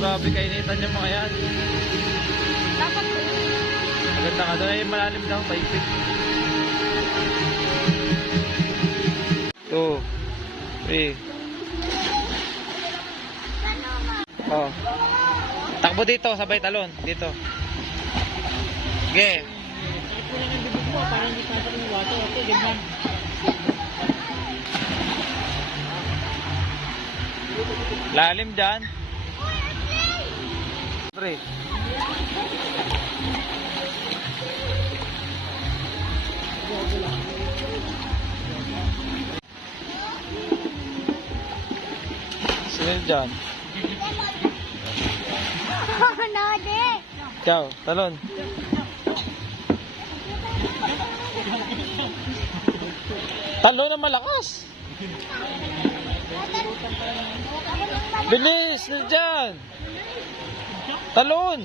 Grabe kainitan yung mga yan. Dapat Maganda ka doon. Ay, malalim daw. Paipit. 2, 3. Oh. Takbo dito, sabay talon. Dito. Sige. ito lang ang bibig mo para hindi pasok yung water. Okay, ganyan. Lalim dyan. 3. Sunod dyan. Nade! Ciao, talon. Talon na malakas. Bilis na dyan. Talon.